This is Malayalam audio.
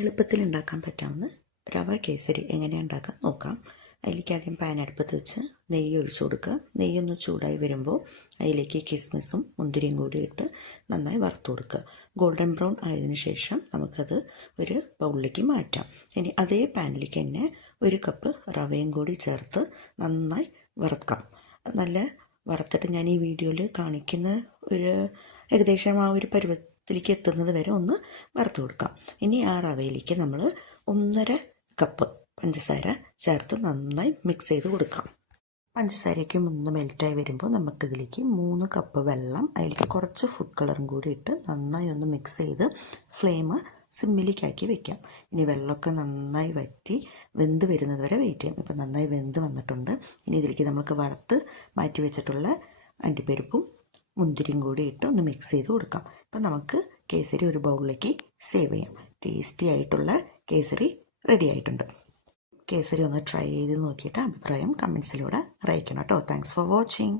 എളുപ്പത്തിൽ ഉണ്ടാക്കാൻ പറ്റാവുന്ന റവ കേസരി എങ്ങനെയാണ് ഉണ്ടാക്കാൻ നോക്കാം. അതിലേക്ക് ആദ്യം പാൻ അടുപ്പത്ത് വെച്ച് നെയ്യ് ഒഴിച്ചു കൊടുക്കുക. നെയ്യൊന്ന് ചൂടായി വരുമ്പോൾ അതിലേക്ക് കിസ്മിസും മുന്തിരിയും കൂടി ഇട്ട് നന്നായി വറുത്ത് കൊടുക്കുക. ഗോൾഡൻ ബ്രൗൺ ആയതിനു ശേഷം നമുക്കത് ഒരു ബൗളിലേക്ക് മാറ്റാം. ഇനി അതേ പാനിലേക്ക് തന്നെ ഒരു കപ്പ് റവയും കൂടി ചേർത്ത് നന്നായി വറുക്കാം. നല്ല വറുത്തിട്ട് ഞാൻ ഈ വീഡിയോയിൽ കാണിക്കുന്ന ഒരു ഏകദേശം ആ ഒരു പരുവത്തിലേക്ക് എത്തുന്നത് വരെ ഒന്ന് വറുത്ത് കൊടുക്കാം. ഇനി ആ റവയിലേക്ക് നമ്മൾ 1.5 കപ്പ് പഞ്ചസാര ചേർത്ത് നന്നായി മിക്സ് ചെയ്ത് കൊടുക്കാം. പഞ്ചസാരയ്ക്ക് ഒന്ന് മെൽറ്റായി വരുമ്പോൾ നമുക്കിതിലേക്ക് 3 കപ്പ് വെള്ളം, അതിലേക്ക് കുറച്ച് ഫുഡ് കളറും കൂടി ഇട്ട് നന്നായി ഒന്ന് മിക്സ് ചെയ്ത് ഫ്ലെയിം സിമ്മിലേക്കാക്കി വെക്കാം. ഇനി വെള്ളമൊക്കെ നന്നായി വറ്റി വെന്ത് വരുന്നത് വരെ വെയിറ്റ് ചെയ്യാം. ഇപ്പം നന്നായി വെന്ത് വന്നിട്ടുണ്ട്. ഇനി ഇതിലേക്ക് നമുക്ക് വറുത്ത് മാറ്റി വെച്ചിട്ടുള്ള അണ്ടിപ്പരിപ്പും മുന്തിരിയും കൂടി ഇട്ട് ഒന്ന് മിക്സ് ചെയ്ത് കൊടുക്കാം. അപ്പം നമുക്ക് കേസരി ഒരു ബൗളിലേക്ക് സേവ് ചെയ്യാം. ടേസ്റ്റി ആയിട്ടുള്ള കേസരി റെഡി ആയിട്ടുണ്ട്. കേസരി ഒന്ന് ട്രൈ ചെയ്ത് നോക്കിയിട്ട് അഭിപ്രായം കമൻസിലൂടെ അറിയിക്കണം കേട്ടോ. Thanks for watching.